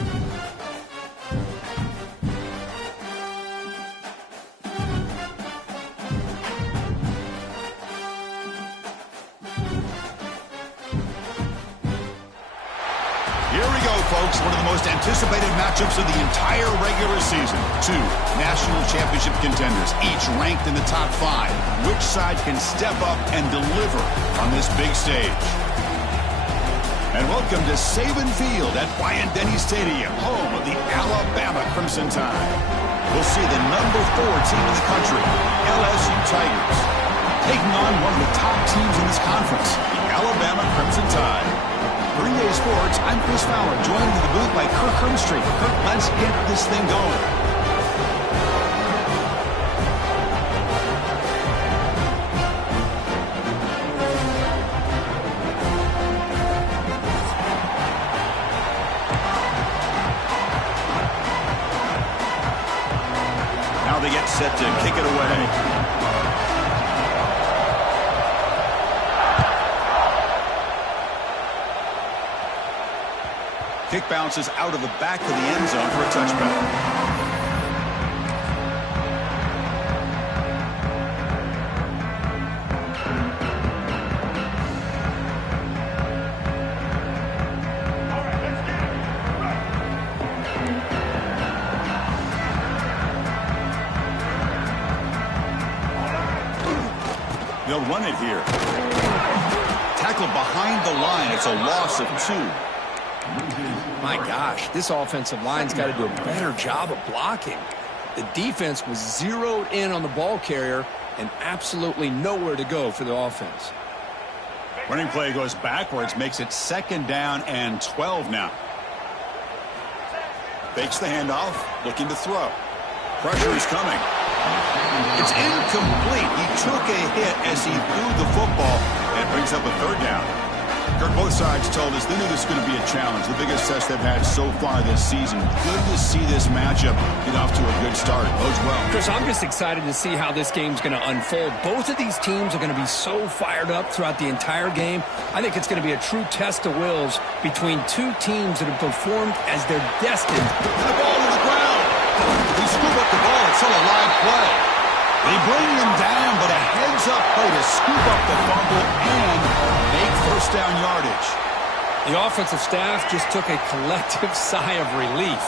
Here we go, folks. One of the most anticipated matchups of the entire regular season. Two national championship contenders, each ranked in the top 5. Which side can step up and deliver on this big stage? And welcome to Saban Field at Bryant-Denny Stadium, home of the Alabama Crimson Tide. We'll see the number 4 team in the country, LSU Tigers, taking on one of the top teams in this conference, the Alabama Crimson Tide. For EA Sports, I'm Chris Fowler, joined in the booth by Kirk Hermstreet. Kirk, let's get this thing going. Now they get set to kick it away. Kick bounces out of the back of the end zone for a touchback. They'll run it here. Tackled behind the line. It's a loss of 2. My gosh, this offensive line's got to do a better job of blocking. The defense was zeroed in on the ball carrier and absolutely nowhere to go for the offense. Running play goes backwards, makes it 2nd down and 12 now. Fakes the handoff, looking to throw. Pressure is coming. It's incomplete. He took a hit as he threw the football, and it brings up a 3rd down. Kirk, both sides told us they knew this was going to be a challenge, the biggest test they've had so far this season. Good to see this matchup get off to a good start. It bodes well. Chris, I'm just excited to see how this game's going to unfold. Both of these teams are going to be so fired up throughout the entire game. I think it's going to be a true test of wills between two teams that have performed as they're destined. The ball to the ground. He scooped up the ball. It's still a live play. They bring him down, but a heads-up play to scoop up the fumble and make 1st down yardage. The offensive staff just took a collective sigh of relief.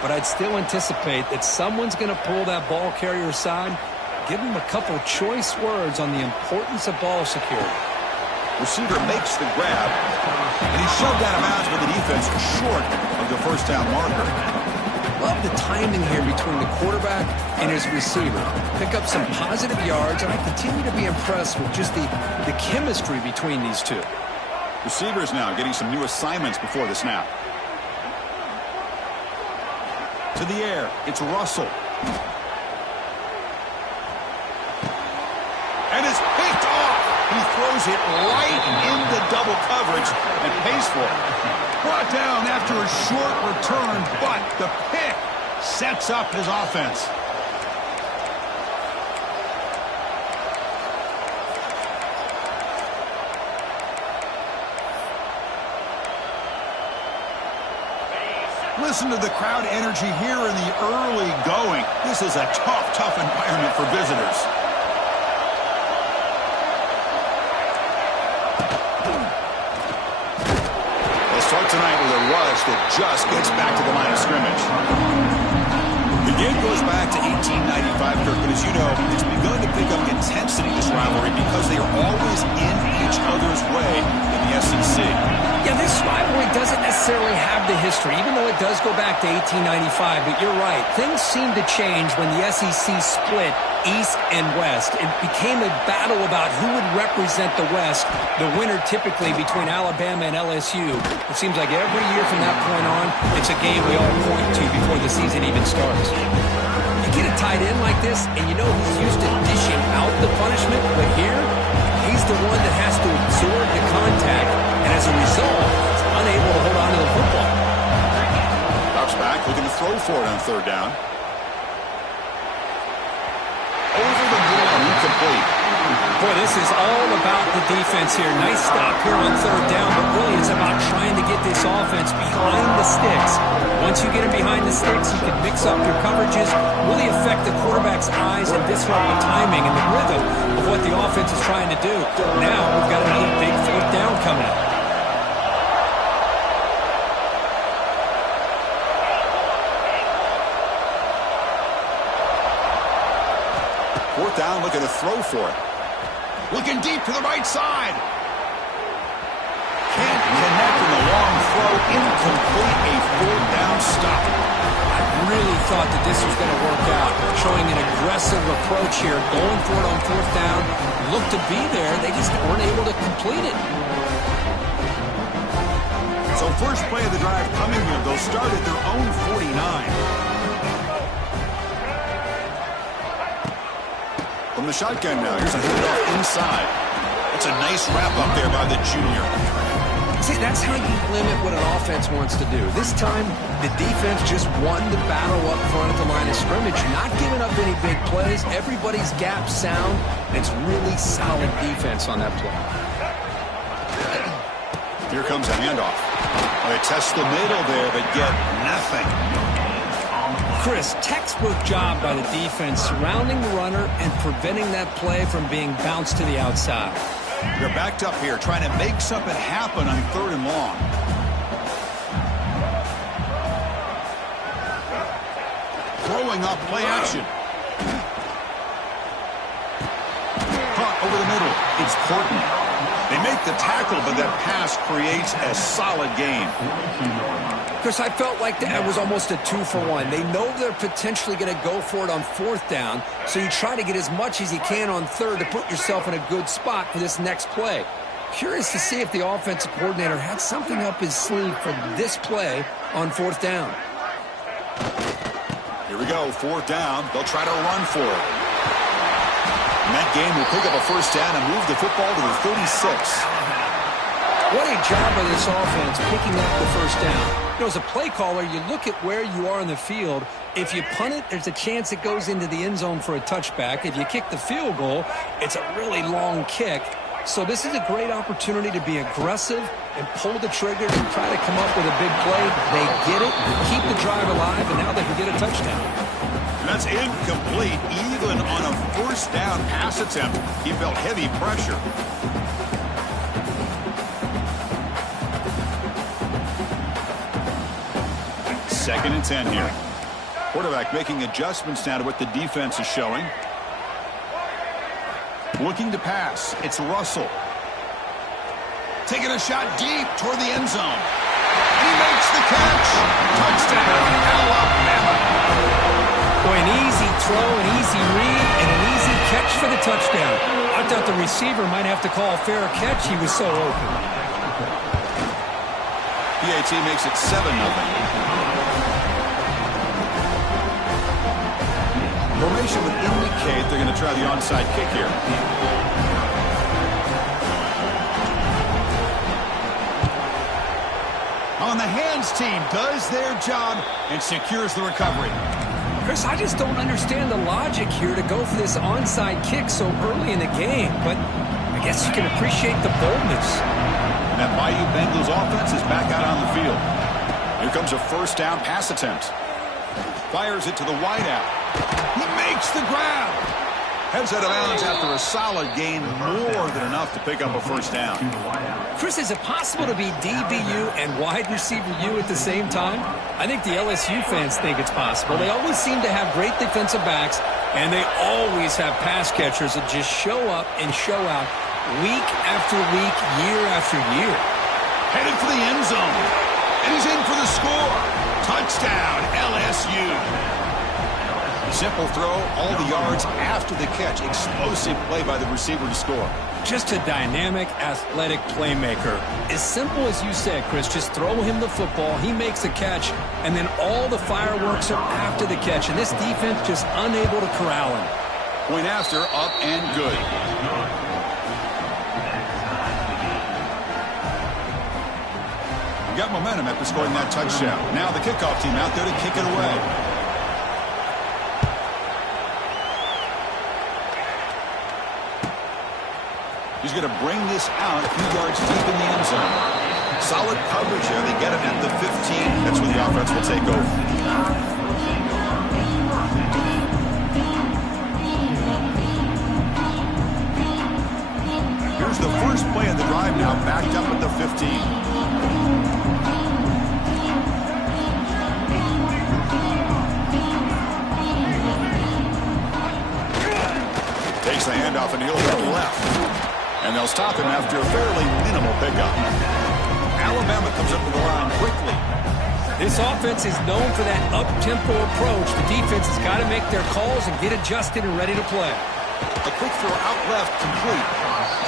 But I'd still anticipate that someone's going to pull that ball carrier aside, give him a couple choice words on the importance of ball security. Receiver makes the grab, and he's shoved out of bounds with the defense short of the 1st down marker. Love the timing here between the quarterback and his receiver. Pick up some positive yards, and I continue to be impressed with just the chemistry between these two. Receivers now getting some new assignments before the snap. To the air, it's Russell. And it's picked off. He throws it right into double coverage and pays for it. Brought down after a short return, but the pick sets up his offense. Listen to the crowd energy here in the early going. This is a tough environment for visitors. Start tonight with a rush that just gets back to the line of scrimmage. The game goes back to 1895, Kirk, but as you know, it's begun to pick up intensity, this rivalry, because they are always in each other's way in the SEC. Yeah, this rivalry doesn't necessarily have the history, even though it does go back to 1895, but you're right. Things seem to change when the SEC split East and West. It became a battle about who would represent the West, the winner typically between Alabama and LSU. It seems like every year from that point on, it's a game we all point to before the season even starts. You get a tight end like this, and you know he's used to dishing out the punishment, but here, he's the one that has to absorb the contact, and as a result, he's unable to hold on to the football. Drops back, looking to throw for it on 3rd down. Over the middle and incomplete. Boy, this is all about the defense here. Nice stop here on third down, but really it's about trying to get this offense behind the sticks. Once you get them behind the sticks, you can mix up your coverages, really affect the quarterback's eyes and disrupt the timing and the rhythm of what the offense is trying to do. Now we've got another big fourth down coming up. Fourth down, looking to throw for it. Looking deep to the right side. Can't connect in the long throw. Incomplete. A fourth down stop. I really thought that this was going to work out. Showing an aggressive approach here. Going for it on fourth down. Looked to be there. They just weren't able to complete it. So first play of the drive coming here. They'll start at their own 49. From the shotgun now, here's a handoff inside. It's a nice wrap-up there by the junior. See, that's how you limit what an offense wants to do. This time, the defense just won the battle up front at the line of scrimmage, not giving up any big plays. Everybody's gap sound, and it's really solid defense on that play. Here comes a handoff. They test the middle there, but get nothing. Chris, textbook job by the defense surrounding the runner and preventing that play from being bounced to the outside. They're backed up here trying to make something happen on third and long. Throwing up play action. Caught over the middle. It's Courtney. They make the tackle, but that pass creates a solid gain. Chris, I felt like that was almost a 2-for-1. They know they're potentially going to go for it on fourth down, so you try to get as much as you can on third to put yourself in a good spot for this next play. Curious to see if the offensive coordinator had something up his sleeve for this play on fourth down. Here we go, fourth down. They'll try to run for it. And that game will pick up a first down and move the football to the 36. What a job by this offense picking up the first down. You know, as a play caller, you look at where you are in the field. If you punt it, there's a chance it goes into the end zone for a touchback. If you kick the field goal, it's a really long kick. So this is a great opportunity to be aggressive and pull the trigger and try to come up with a big play. They get it, keep the drive alive, and now they can get a touchdown. And that's incomplete. Even on a first down pass attempt, he felt heavy pressure. Second and 10 here. Quarterback making adjustments now to what the defense is showing. Looking to pass. It's Russell. Taking a shot deep toward the end zone. And he makes the catch. Touchdown, Alabama. Boy, an easy throw, an easy read, and an easy catch for the touchdown. I thought the receiver might have to call a fair catch. He was so open. PAT makes it 7-0. Formation would indicate they're going to try the onside kick here. On the hands team does their job and secures the recovery. Chris, I just don't understand the logic here to go for this onside kick so early in the game, but I guess you can appreciate the boldness. And that Bayou Bengals offense is back out on the field. Here comes a first down pass attempt. Fires it to the wideout. He makes the grab. Heads out of bounds after a solid gain, more than enough to pick up a first down. Chris, is it possible to be DBU and wide receiver U at the same time? I think the LSU fans think it's possible. They always seem to have great defensive backs, and they always have pass catchers that just show up and show out week after week, year after year. Headed for the end zone. And he's in for the score. Touchdown, LSU. Simple throw, all the yards after the catch. Explosive play by the receiver to score. Just a dynamic, athletic playmaker. As simple as you said, Chris, just throw him the football, he makes a catch, and then all the fireworks are after the catch. And this defense just unable to corral him. Point after, up and good. Got momentum after scoring that touchdown. Now the kickoff team out there to kick it away. He's going to bring this out a few yards deep in the end zone. Solid coverage here. They get him at the 15. That's where the offense will take over. Here's the first play of the drive now, backed up at the 15. Takes the handoff and he'll go left. And they'll stop him after a fairly minimal pickup. Alabama comes up to the line quickly. This offense is known for that up-tempo approach. The defense has got to make their calls and get adjusted and ready to play. A quick throw out left, complete.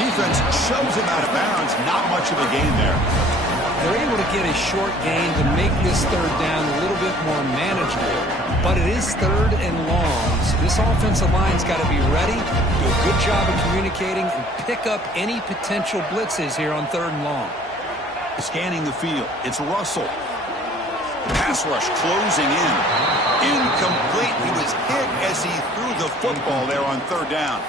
Defense shoves him out of bounds. Not much of a gain there. They're able to get a short gain to make this third down a little bit more manageable. But it is third and long, so this offensive line's got to be ready, do a good job of communicating, and pick up any potential blitzes here on third and long. Scanning the field, it's Russell. Pass rush closing in. Incomplete. He was hit as he threw the football there on third down.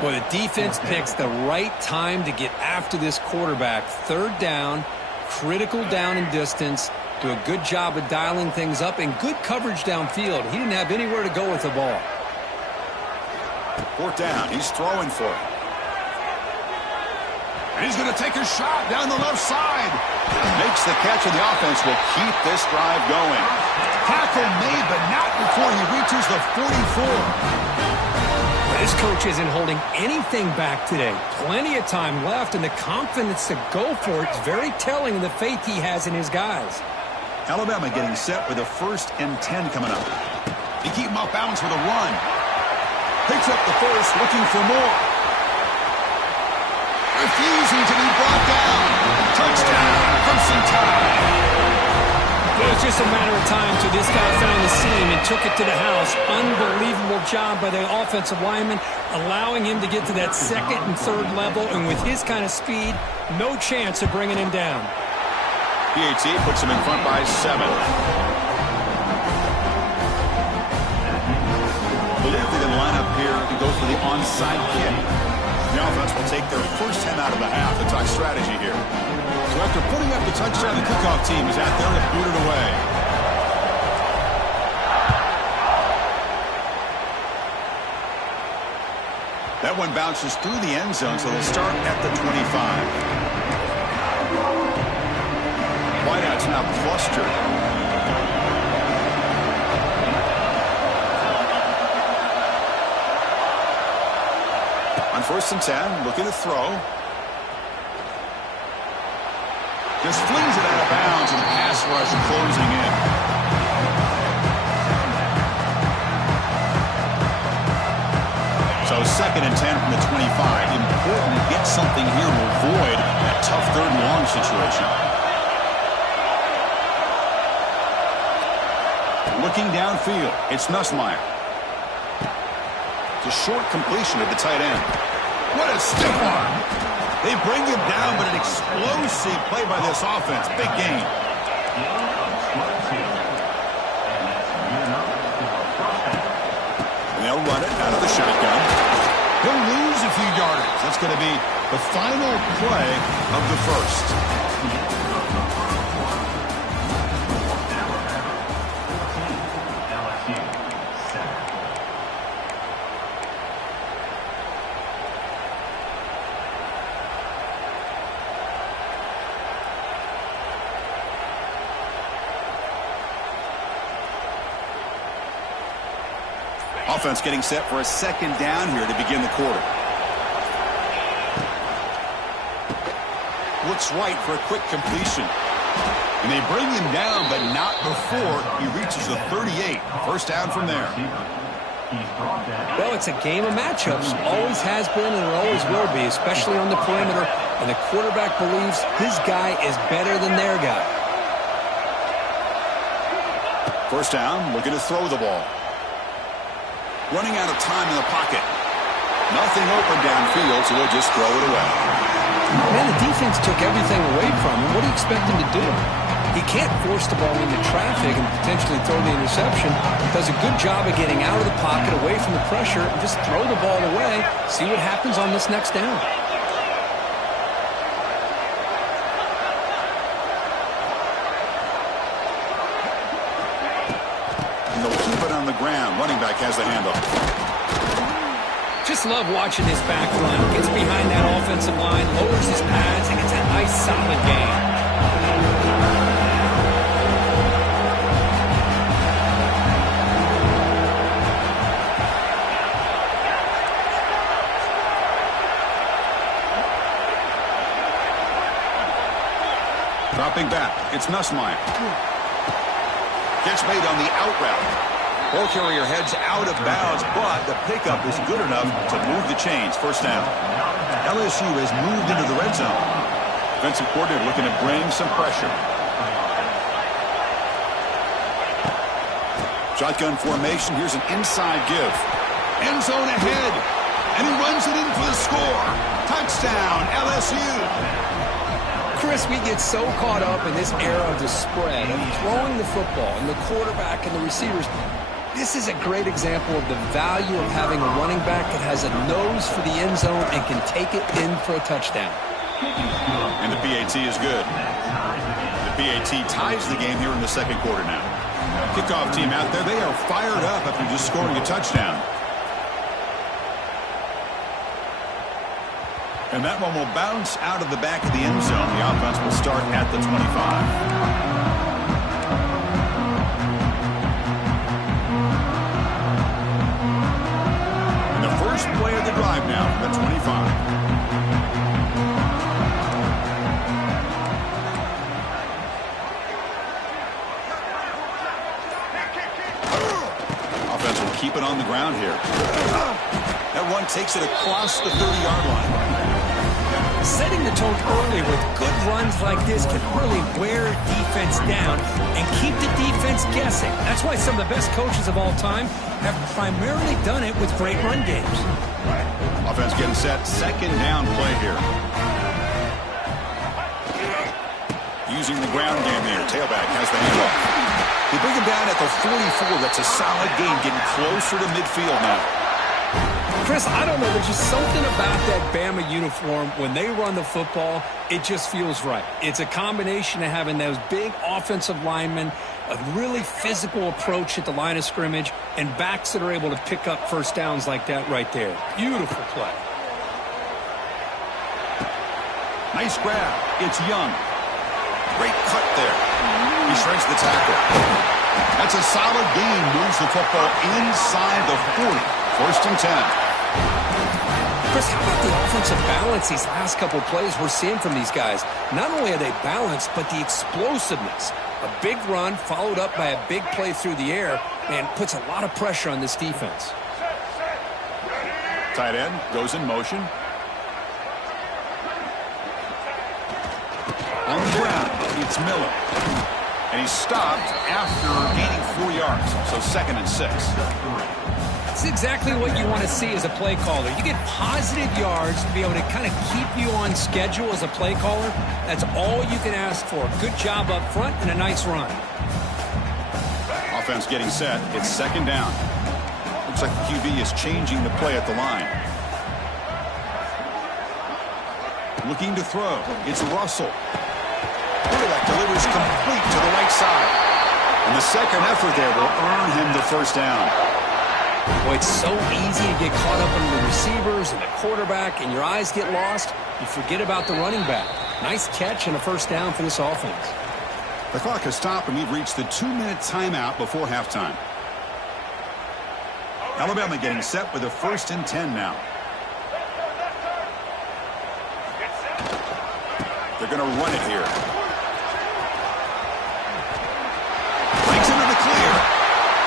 Boy, the defense picks the right time to get after this quarterback. Third down, critical down and distance. Do a good job of dialing things up and good coverage downfield. He didn't have anywhere to go with the ball. Fourth down. He's throwing for it. And he's going to take a shot down the left side. Makes the catch, and the offense will keep this drive going. Tackle made, but not before he reaches the 44. This coach isn't holding anything back today. Plenty of time left, and the confidence to go for it is very telling of the faith he has in his guys. Alabama getting set with a 1st and 10 coming up. They keep him off balance with a run. Picks up the first, looking for more. Refusing to be brought down. Touchdown from Ncaa. It was just a matter of time till this guy found the seam and took it to the house. Unbelievable job by the offensive lineman, allowing him to get to that second and third level, and with his kind of speed, no chance of bringing him down. PAT puts him in front by 7. Believe they're going to line up here and go for the onside kick. The offense will take their first 10 out of the half to talk strategy here. So after putting up the touchdown, the kickoff team is out there to boot it away. That one bounces through the end zone, so they'll start at the 25. Wideouts now clustered. On 1st and 10, looking to throw. Just flings it out of bounds, and the pass rush closing in. So 2nd and 10 from the 25. Important to get something here to avoid that tough third and long situation. Looking downfield, it's Nussmeier. It's a short completion at the tight end. What a stiff arm. They bring him down, but an explosive play by this offense. Big gain. And they'll run it out of the shotgun. He'll lose a few yardage. That's going to be the final play of the first. Offense getting set for a 2nd down here to begin the quarter. Looks right for a quick completion. And they bring him down, but not before he reaches the 38. First down from there. Well, it's a game of matchups. Always has been and it always will be, especially on the perimeter. And the quarterback believes his guy is better than their guy. First down, looking to throw the ball. Running out of time in the pocket. Nothing open downfield, so they'll just throw it away. Man, the defense took everything away from him. What do you expect him to do? He can't force the ball into traffic and potentially throw the interception. Does a good job of getting out of the pocket, away from the pressure, and just throw the ball away. See what happens on this next down. on the ground. Running back has the handoff. Just love watching his back run. Gets behind that offensive line, lowers his pads, and gets a nice solid gain. Dropping back, it's Nussmeier. Gets made on the out route. Ball carrier heads out of bounds, but the pickup is good enough to move the chains. First down. LSU has moved into the red zone. Defensive coordinator looking to bring some pressure. Shotgun formation. Here's an inside give. End zone ahead. And he runs it in for the score. Touchdown, LSU. Chris, we get so caught up in this era of the spread, of throwing the football, and the quarterback and the receivers. This is a great example of the value of having a running back that has a nose for the end zone and can take it in for a touchdown. And the PAT is good. The PAT ties the game here in the second quarter now. Kickoff team out there, they are fired up after just scoring a touchdown. And that one will bounce out of the back of the end zone. The offense will start at the 25. And the first play of the drive now from the 25. Offense will keep it on the ground here. That one takes it across the 30-yard line. Setting the tone early with good runs like this can really wear defense down and keep the defense guessing. That's why some of the best coaches of all time have primarily done it with great run games. Offense getting set. Second down play here. Using the ground game here. Tailback has the handoff. They bring him down at the 44. That's a solid gain, getting closer to midfield now. Chris, I don't know. There's just something about that Bama uniform. When they run the football, it just feels right. It's a combination of having those big offensive linemen, a really physical approach at the line of scrimmage, and backs that are able to pick up first downs like that right there. Beautiful play. Nice grab. It's Young. Great cut there. He shrinks the tackle. That's a solid gain. Moves the football inside the 40. First and 10. Chris, how about the offensive balance these last couple of plays we're seeing from these guys? Not only are they balanced, but the explosiveness. A big run followed up by a big play through the air and puts a lot of pressure on this defense. Tight end goes in motion. On the ground, it's Miller. And he's stopped after gaining 4 yards. So 2nd and 6. That's exactly what you want to see as a play caller. You get positive yards to be able to kind of keep you on schedule as a play caller. That's all you can ask for. Good job up front and a nice run. Offense getting set. It's 2nd down. Looks like the QB is changing the play at the line. Looking to throw. It's Russell. Quarterback delivers complete to the right side. And the second effort there will earn him the first down. Boy, it's so easy to get caught up in the receivers and the quarterback, and your eyes get lost. You forget about the running back. Nice catch and a first down for this offense. The clock has stopped, and we've reached the 2-minute timeout before halftime. Alabama getting set with a 1st and 10 now. They're going to run it here. Breaks into the clear.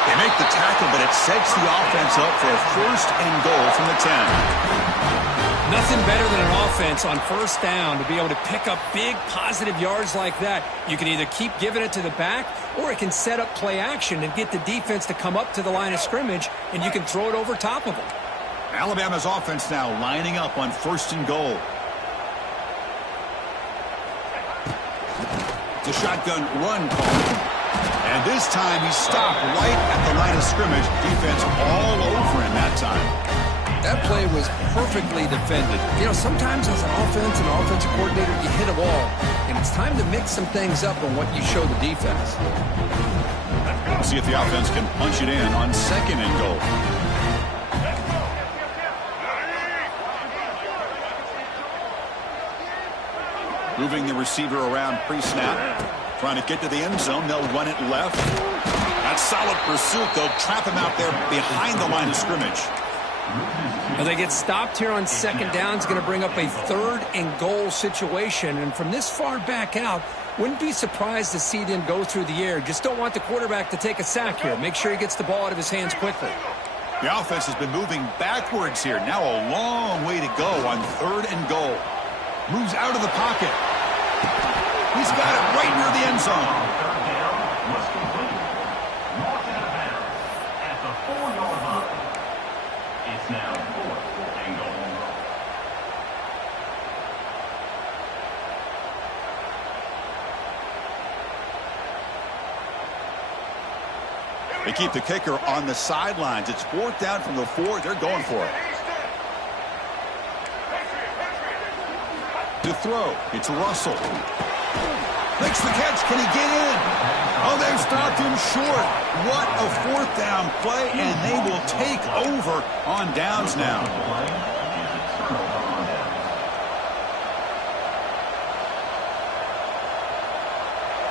They make the tackle, but it sets the offense up for a 1st and goal from the 10. Nothing better than an offense on first down to be able to pick up big positive yards like that. You can either keep giving it to the back, or it can set up play action and get the defense to come up to the line of scrimmage, and you can throw it over top of them. Alabama's offense now lining up on 1st and goal. It's a shotgun run call. And this time he stopped right at the line of scrimmage. Defense all over him that time. That play was perfectly defended. You know, sometimes as an offense and offensive coordinator, you hit a wall, and it's time to mix some things up on what you show the defense. We'll see see if the offense can punch it in on 2nd and goal. Moving the receiver around pre-snap. Trying to get to the end zone. They'll run it left. That's solid pursuit. They'll trap him out there behind the line of scrimmage. Well, they get stopped here on 2nd down. It's going to bring up a 3rd and goal situation. And from this far back out, wouldn't be surprised to see them go through the air. Just don't want the quarterback to take a sack here. Make sure he gets the ball out of his hands quickly. The offense has been moving backwards here. Now a long way to go on 3rd and goal. Moves out of the pocket. He's got it right near the end zone. They keep the kicker on the sidelines. It's 4th down from the 4. They're going for it. To throw, it's Russell. Makes the catch. Can he get in? Oh, they've stopped him short. What a 4th down play, and they will take over on downs now.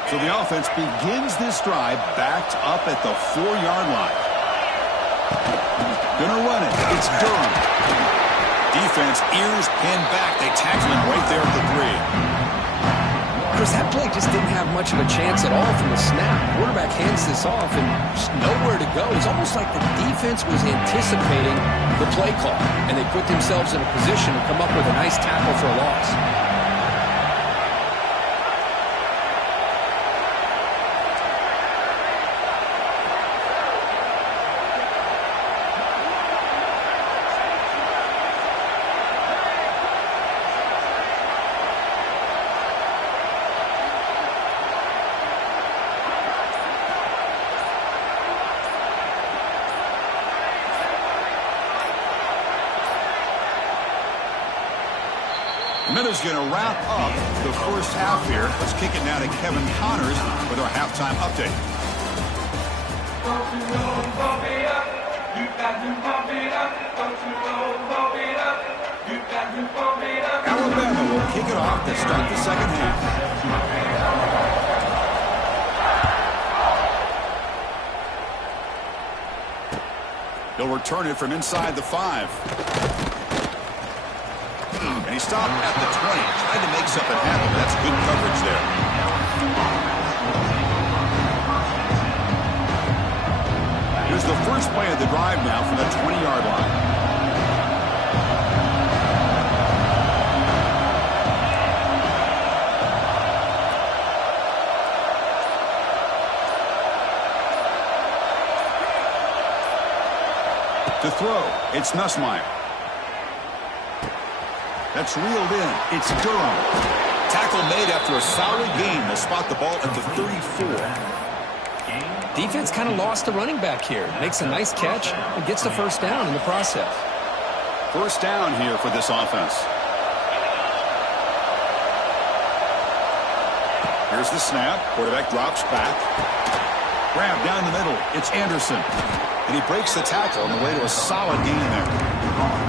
So the offense begins this drive backed up at the 4-yard line. Gonna run it. It's Durham. Defense ears pinned back. They tackle him right there at the 3. Chris, that play just didn't have much of a chance at all from the snap. Quarterback hands this off and just nowhere to go. It's almost like the defense was anticipating the play call, and they put themselves in a position to come up with a nice tackle for a loss. Minutes going to wrap up the first half here. Let's kick it now to Kevin Connors with our halftime update. Alabama will kick it off to start the second half. He'll return it from inside the 5. And he stopped at the 20. Tried to make something happen. That's good coverage there. Here's the first play of the drive now from the 20-yard line. To throw, it's Nussmeier. That's reeled in. It's Durham. Tackle made after a solid gain. They'll spot the ball at the 34. Defense kind of lost the running back here. Makes a nice catch and gets the first down in the process. First down here for this offense. Here's the snap. Quarterback drops back. Grab down the middle. It's Anderson. And he breaks the tackle on the way to a solid gain there.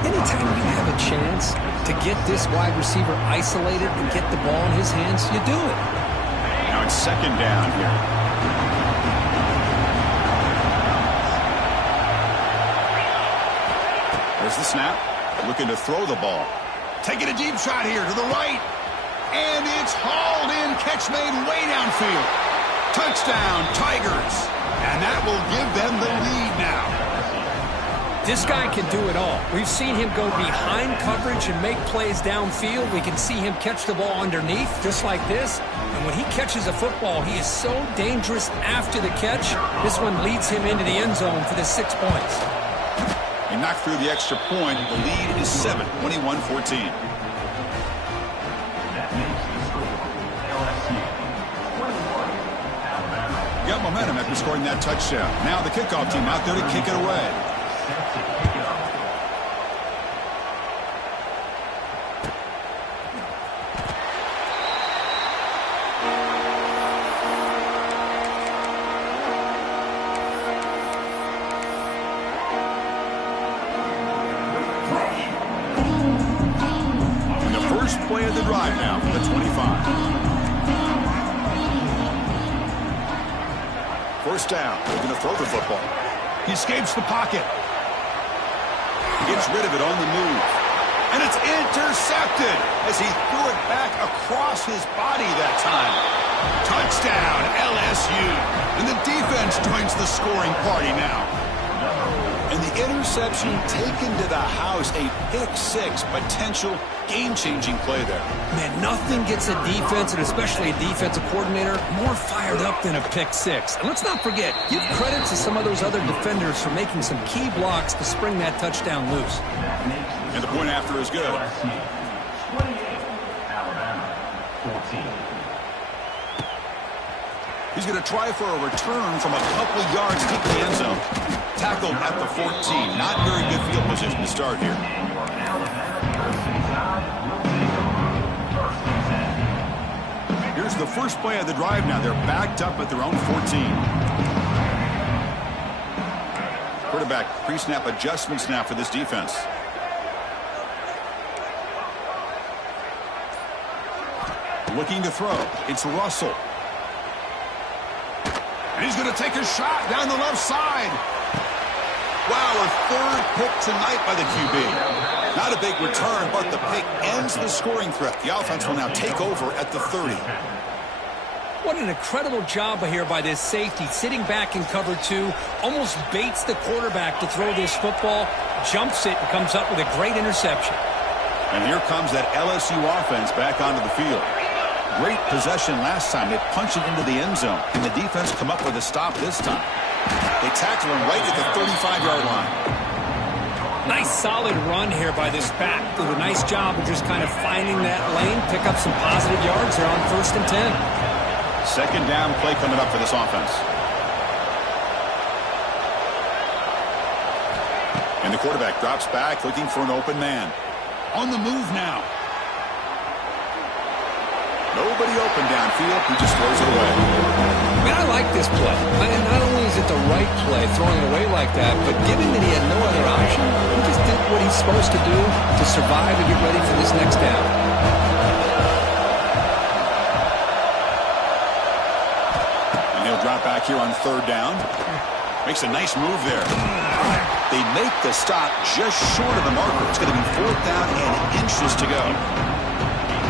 Anytime you have a chance to get this wide receiver isolated and get the ball in his hands, you do it. Now it's 2nd down here. There's the snap. Looking to throw the ball. Taking a deep shot here to the right. And it's hauled in. Catch made way downfield. Touchdown, Tigers. And that will give them the lead now. This guy can do it all. We've seen him go behind coverage and make plays downfield. We can see him catch the ball underneath, just like this. And when he catches a football, he is so dangerous after the catch. This one leads him into the end zone for the 6 points. He knocked through the extra point. The lead is 7, 21-14. Got momentum after scoring that touchdown. Now the kickoff team out there to kick it away. play of the drive now from the 25. First down. They're going to throw the football. He escapes the pocket. Gets rid of it on the move. And it's intercepted as he threw it back across his body that time. Touchdown, LSU. And the defense joins the scoring party now. And the interception taken to the house, a pick-6 potential game-changing play there. Man, nothing gets a defense, and especially a defensive coordinator, more fired up than a pick-6. And let's not forget, give credit to some of those other defenders for making some key blocks to spring that touchdown loose. And the point after is good. 28, Alabama, 14. He's going to try for a return from a couple yards deep in the end zone. Tackled at the 14. Not very good field position to start here. Here's the first play of the drive now. They're backed up at their own 14. Quarterback pre-snap adjustments now for this defense. Looking to throw. It's Russell. And he's going to take a shot down the left side. Wow, a third pick tonight by the QB. Not a big return, but the pick ends the scoring threat. The offense will now take over at the 30. What an incredible job here by this safety. Sitting back in cover 2, almost baits the quarterback to throw this football, jumps it, and comes up with a great interception. And here comes that LSU offense back onto the field. Great possession last time. They punch it into the end zone, and the defense come up with a stop this time. They tackle him right at the 35-yard line. Nice solid run here by this back. Did a nice job of just kind of finding that lane, pick up some positive yards there on 1st and 10. Second down play coming up for this offense. And the quarterback drops back looking for an open man. On the move now. Nobody open downfield. He just throws it away. Man, I like this play. And not only is it the right play, throwing it away like that, but given that he had no other option, he just did what he's supposed to do to survive and get ready for this next down. And he'll drop back here on 3rd down. Makes a nice move there. They make the stop just short of the marker. It's going to be 4th down and inches to go.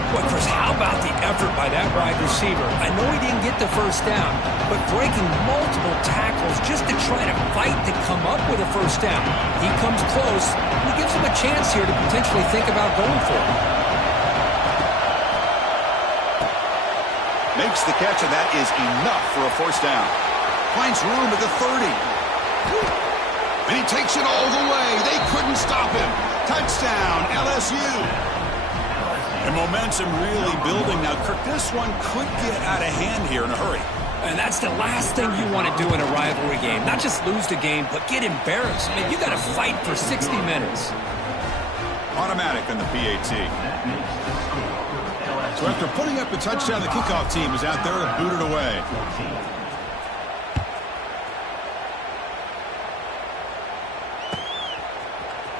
Boy, Chris, how about the effort by that wide receiver? I know he didn't get the first down, but breaking multiple tackles just to try to fight to come up with a first down. He comes close, and he gives him a chance here to potentially think about going for it. Makes the catch, and that is enough for a 1st down. Finds room at the 30. And he takes it all the way. They couldn't stop him. Touchdown, LSU. And momentum really building. Now, Kirk, this one could get out of hand here in a hurry. And that's the last thing you want to do in a rivalry game. Not just lose the game, but get embarrassed. I mean, you got to fight for 60 minutes. Automatic on the PAT. So after putting up a touchdown, the kickoff team is out there and booted away.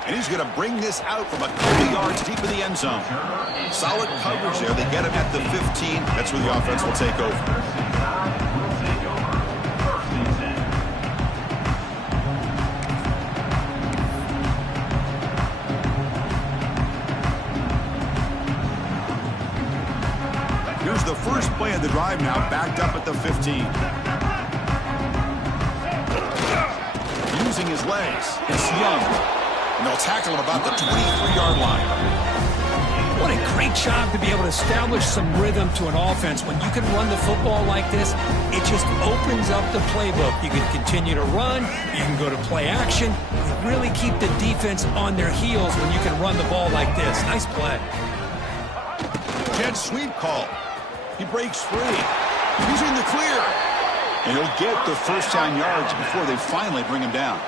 And he's going to bring this out from a couple yards deep in the end zone. Solid coverage there. They get him at the 15. That's where the offense will take over. Here's the first play of the drive now, backed up at the 15. Using his legs. It's Young. And they'll tackle him about the 23-yard line. What a great job to be able to establish some rhythm to an offense. When you can run the football like this, it just opens up the playbook. You can continue to run. You can go to play action. You really keep the defense on their heels when you can run the ball like this. Nice play. Jet sweep call. He breaks free. He's in the clear. And he'll get the 1st down yards before they finally bring him down.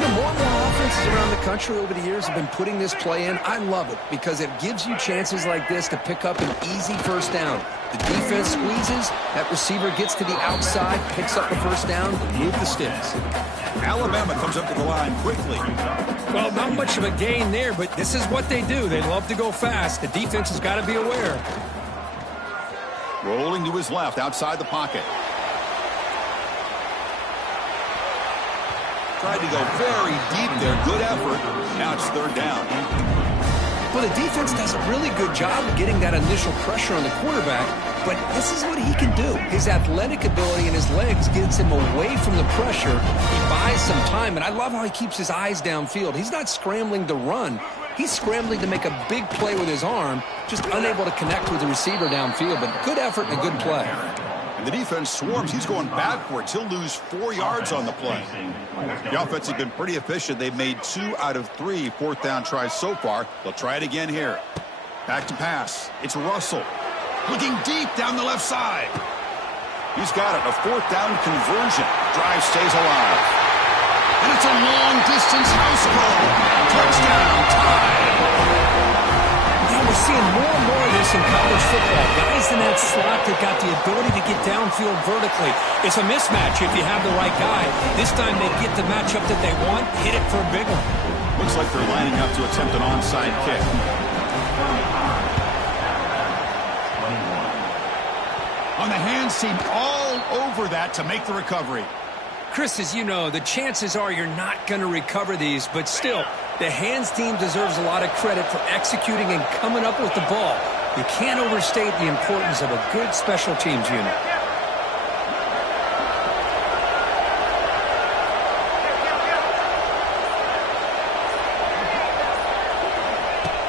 You know, more and more offenses around the country over the years have been putting this play in. I love it because it gives you chances like this to pick up an easy first down. The defense squeezes, that receiver gets to the outside, picks up the first down, move the sticks. Alabama comes up to the line quickly. Well, not much of a gain there, but this is what they do. They love to go fast. The defense has got to be aware. Rolling to his left outside the pocket. Tried to go very deep there. Good effort. Now it's third down. Well, the defense does a really good job of getting that initial pressure on the quarterback, but this is what he can do. His athletic ability and his legs gets him away from the pressure. He buys some time, and I love how he keeps his eyes downfield. He's not scrambling to run. He's scrambling to make a big play with his arm, just unable to connect with the receiver downfield, but good effort and a good play. And the defense swarms. He's going backwards. He'll lose 4 yards on the play. The offense has been pretty efficient. They've made 2 out of 3 fourth down tries so far. They'll try it again here. Back to pass. It's Russell. Looking deep down the left side. He's got it. A fourth down conversion. Drive stays alive. And it's a long-distance house call. Touchdown, tie. Now we're seeing more and more of this in college football. Guys in that slot that got the ability to get downfield vertically. It's a mismatch if you have the right guy. This time they get the matchup that they want, hit it for a big one. Looks like they're lining up to attempt an onside kick. On the hands team all over that to make the recovery. Chris, as you know, the chances are you're not going to recover these, but still, the hands team deserves a lot of credit for executing and coming up with the ball. You can't overstate the importance of a good special teams unit.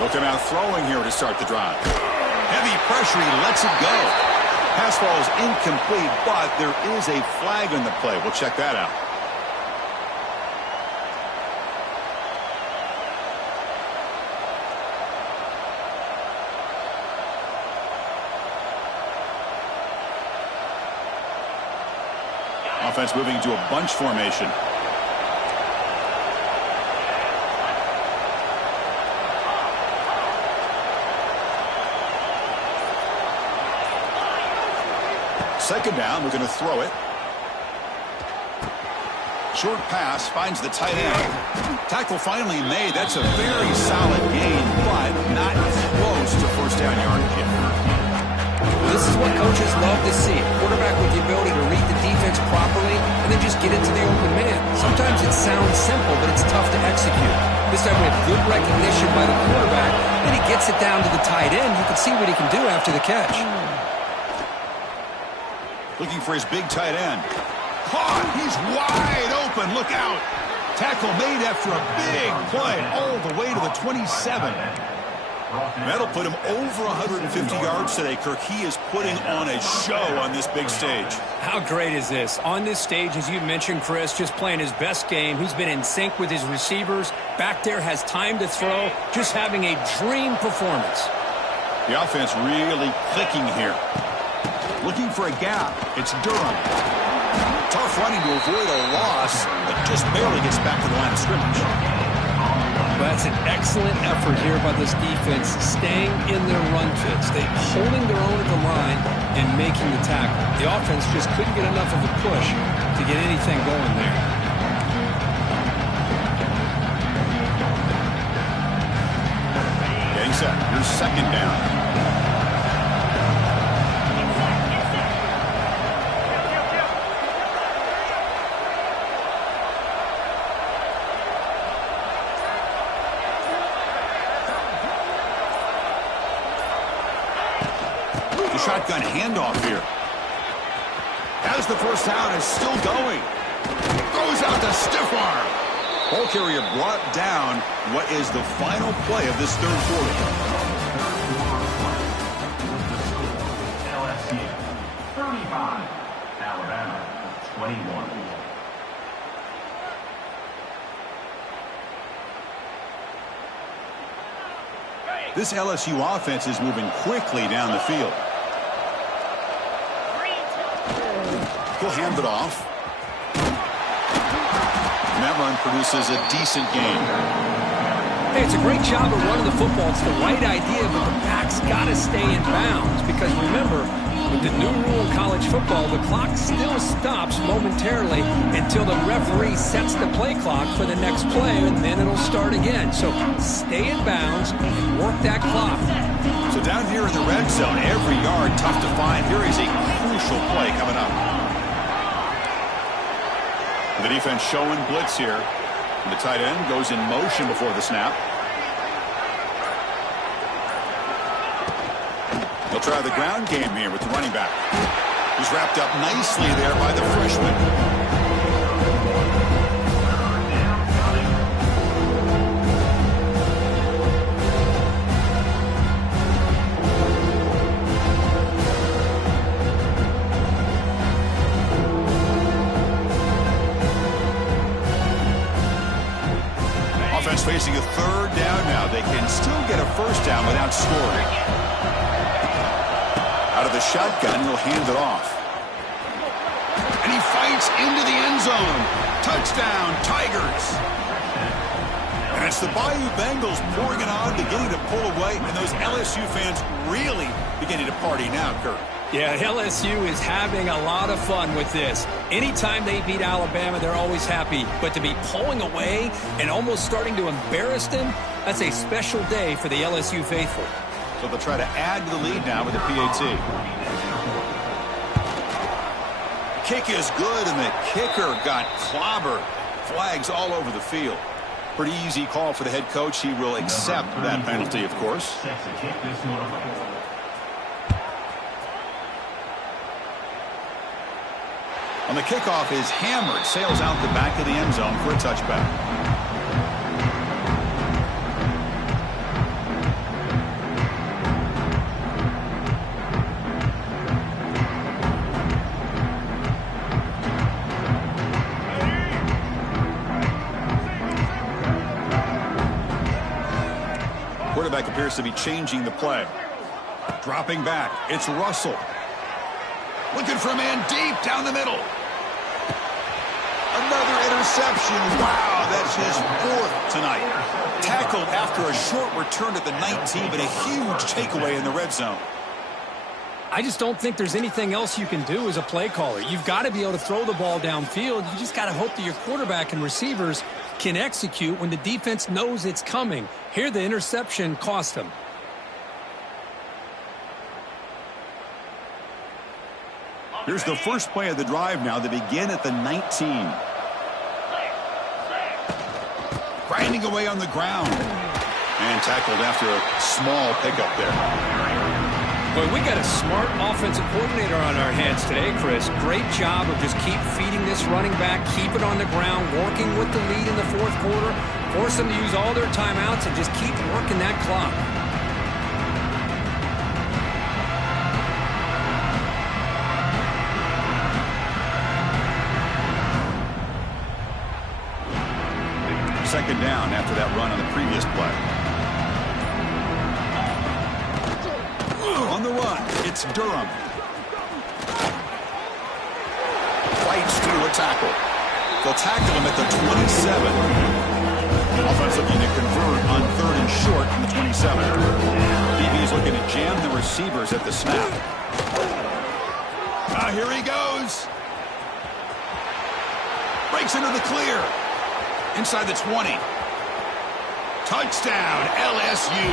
Looking out throwing here to start the drive. Heavy pressure, he lets it go. Pass ball is incomplete, but there is a flag on the play. We'll check that out. Offense moving to a bunch formation. Second down, we're going to throw it. Short pass finds the tight end. Tackle finally made. That's a very solid gain, but not close to first down yardage yet. This is what coaches love to see. A quarterback with the ability to read the defense properly and then just get into the open man. Sometimes it sounds simple, but it's tough to execute. This time we have good recognition by the quarterback. Then he gets it down to the tight end. You can see what he can do after the catch. Looking for his big tight end. Caught! He's wide open. Look out! Tackle made after a big play all the way to the 27. That'll put him over 150 yards today, Kirk. He is putting on a show on this big stage. How great is this? On this stage, as you mentioned, Chris, just playing his best game. He's been in sync with his receivers. Back there, has time to throw. Just having a dream performance. The offense really clicking here. Looking for a gap. It's Durham. Tough running to avoid a loss, but just barely gets back to the line of scrimmage. That's an excellent effort here by this defense, staying in their run fits. They're holding their own at the line and making the tackle. The offense just couldn't get enough of a push to get anything going there. Getting set. Here's second down. Shotgun handoff here. Has the first down, is still going. Goes out to stiff arm. Ball carrier brought down. What is the final play of this third quarter? LSU 35, Alabama 21. This LSU offense is moving quickly down the field. He'll hand it off. And that run produces a decent gain. Hey, it's a great job of running the football. It's the right idea, but the back's got to stay in bounds. Because remember, with the new rule in college football, the clock still stops momentarily until the referee sets the play clock for the next play, and then it'll start again. So stay in bounds and work that clock. So down here in the red zone, every yard tough to find. Here is a crucial play coming up. The defense showing blitz here. And the tight end goes in motion before the snap. They'll try the ground game here with the running back. He's wrapped up nicely there by the freshman. Facing a third down now. They can still get a first down without scoring. Out of the shotgun, he'll hand it off. And he fights into the end zone. Touchdown, Tigers. And it's the Bayou Bengals pouring it on, beginning to pull away, and those LSU fans really beginning to party now, Kurt. Yeah, LSU is having a lot of fun with this. Anytime they beat Alabama, they're always happy. But to be pulling away and almost starting to embarrass them, that's a special day for the LSU faithful. So they'll try to add to the lead now with the PAT. Kick is good, and the kicker got clobbered. Flags all over the field. Pretty easy call for the head coach. He will accept that penalty, of course. On the kickoff is hammered, sails out the back of the end zone for a touchback. Quarterback appears to be changing the play. Dropping back, it's Russell. Looking for a man deep down the middle. Another interception. Wow, that's his fourth tonight. Tackled after a short return to the 19, but a huge takeaway in the red zone. I just don't think there's anything else you can do as a play caller. You've got to be able to throw the ball downfield. You just got to hope that your quarterback and receivers can execute when the defense knows it's coming. Here, the interception cost them. Here's the first play of the drive now. They begin at the 19. Grinding away on the ground. And tackled after a small pickup there. Boy, we got a smart offensive coordinator on our hands today, Chris. Great job of just keep feeding this running back, keep it on the ground, working with the lead in the fourth quarter, force them to use all their timeouts, and just keep working that clock. Second down after that run on the previous play. On the run, it's Durham. Fights through a tackle. They'll tackle him at the 27. Offensive unit convert on third and short from the 27. DB is looking to jam the receivers at the snap. Here he goes. Breaks into the clear. Inside the 20. Touchdown, LSU.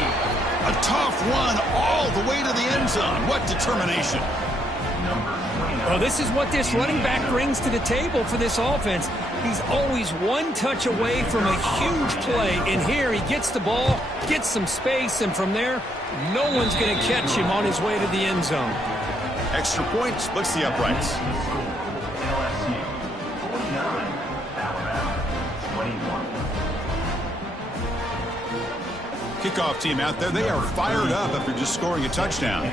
A tough run all the way to the end zone. What determination. Well, this is what this running back brings to the table for this offense. He's always one touch away from a huge play. And here he gets the ball, gets some space, and from there, no one's going to catch him on his way to the end zone. Extra point splits the uprights. Kickoff team out there, they are fired up after just scoring a touchdown.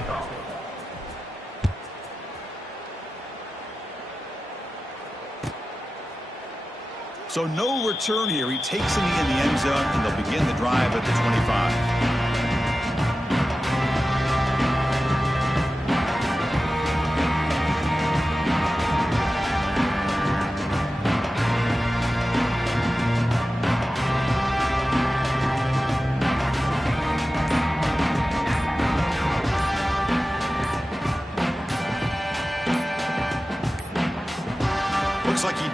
So no return here. He takes him in the end zone, and they'll begin the drive at the 25.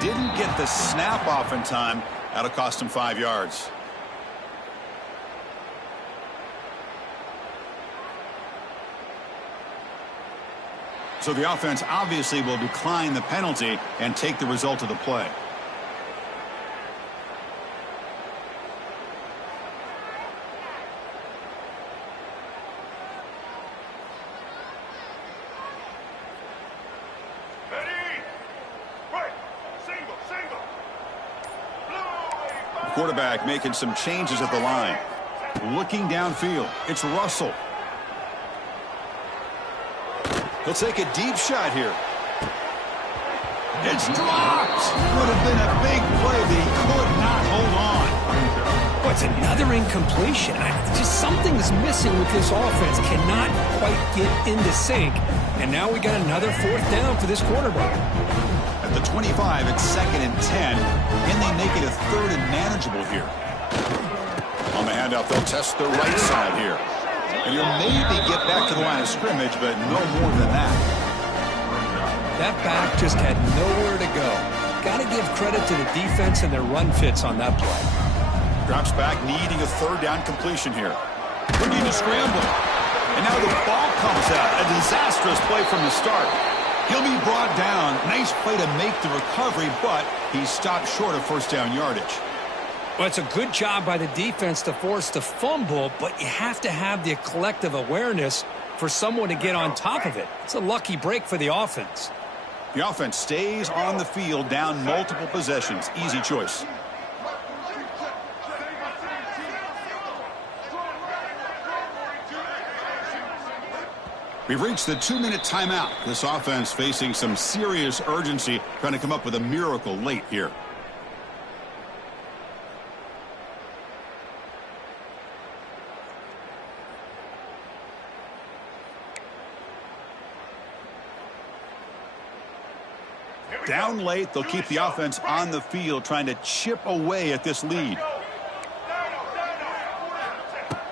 didn't get the snap off in time. That'll cost him 5 yards. So the offense obviously will decline the penalty and take the result of the play. Quarterback making some changes at the line. Looking downfield. It's Russell. He'll take a deep shot here. It's dropped. Would have been a big play, but he could not hold on. Well, it's another incompletion. Just something's missing with this offense. Cannot quite get into sync. And now we got another 4th down for this quarterback. At the 25, it's 2nd and 10. Can they make it a 3rd and manageable here? On the handoff, they'll test the right side here. And you'll maybe get back to the line of scrimmage, but no more than that. That back just had nowhere to go. Got to give credit to the defense and their run fits on that play. Drops back, needing a 3rd down completion here. Looking to scramble. And now the ball comes out. A disastrous play from the start. He'll be brought down. Nice play to make the recovery, but he stopped short of 1st down yardage. Well, it's a good job by the defense to force the fumble, but you have to have the collective awareness for someone to get on top of it. It's a lucky break for the offense. The offense stays on the field, down multiple possessions. Easy choice. We've reached the 2-minute timeout. This offense facing some serious urgency, trying to come up with a miracle late here. Down late, they'll keep the offense on the field, trying to chip away at this lead.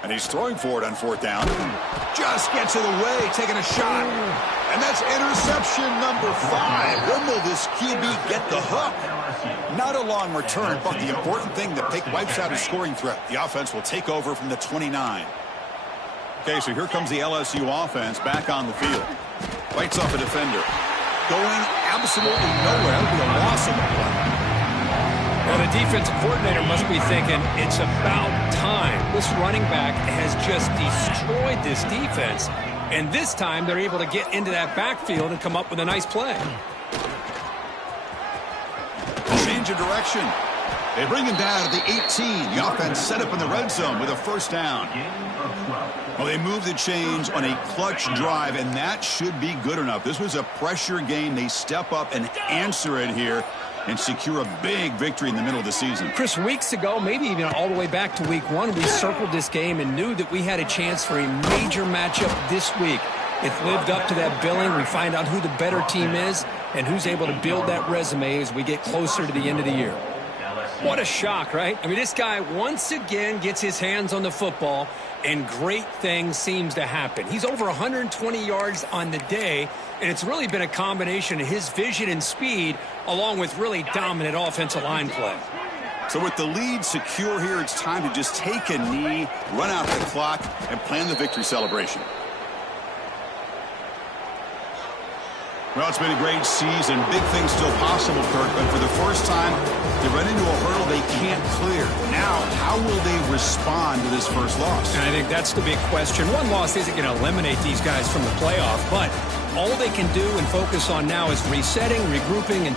And he's throwing for it on 4th down. Just gets it away, taking a shot. And that's interception number 5. When will this QB get the hook? Not a long return, but the important thing, the pick wipes out his scoring threat. The offense will take over from the 29. Okay, so here comes the LSU offense back on the field. Fights off a defender. Going absolutely nowhere. That would be a loss of the play. Well, the defensive coordinator must be thinking, it's about time. This running back has just destroyed this defense. And this time, they're able to get into that backfield and come up with a nice play. Change of direction. They bring him down at the 18. The offense set up in the red zone with a 1st down. Well, they moved the chains on a clutch drive, and that should be good enough. This was a pressure game. They step up and answer it here and secure a big victory in the middle of the season. Chris, weeks ago, maybe even all the way back to week 1, we circled this game and knew that we had a chance for a major matchup this week. It lived up to that billing. We find out who the better team is and who's able to build that resume as we get closer to the end of the year. What a shock, right? I mean, this guy once again gets his hands on the football, and great things seems to happen. He's over 120 yards on the day, and it's really been a combination of his vision and speed along with really dominant offensive line play. So with the lead secure here, it's time to just take a knee, run out the clock, and plan the victory celebration. Well, it's been a great season. Big things still possible, Kirk, but for the first time, they run into a hurdle they can't clear. Now, how will they respond to this first loss? And I think that's the big question. One loss isn't going to eliminate these guys from the playoff, but all they can do and focus on now is resetting, regrouping, and